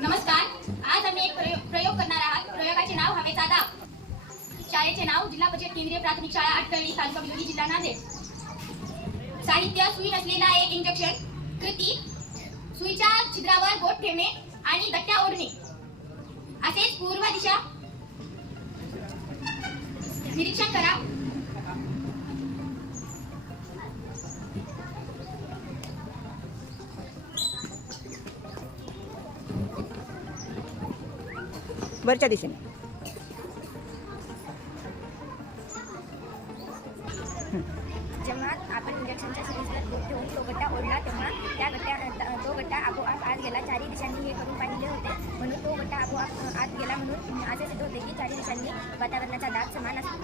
नमस्कार. आज आम्ही एक प्रयोग करणार आहात. प्रयोगाचे नाव हवेचा दाब. शाळेचे नाव जिल्हा परिषद केंद्रीय प्राथमिक शाळा आटकळी, तालुका बिलोली, जिल्हा नांदेड. साहित्य सुई नसलेला एक इंजेक्शन. कृती सुईच्या छिद्रावर बोट ठेवणे आणि गट्ट्या ओढणे. असेच पूर्व दिशा निरीक्षण करा. वरच्या दिशेने. जेव्हा आपण इंजेक्शनच्या सिरीजवर बोट ठेवून तो गट्टा ओढला तेव्हा तो गट्टा आपोआप आत गेला. चारी दिशांनी हे करून पाहिले होते म्हणून तो गट्टा आपोआप आत गेला. म्हणून असे सिद्ध होते की चारी दिशांनी वातावरणाचा दाब समान असतो.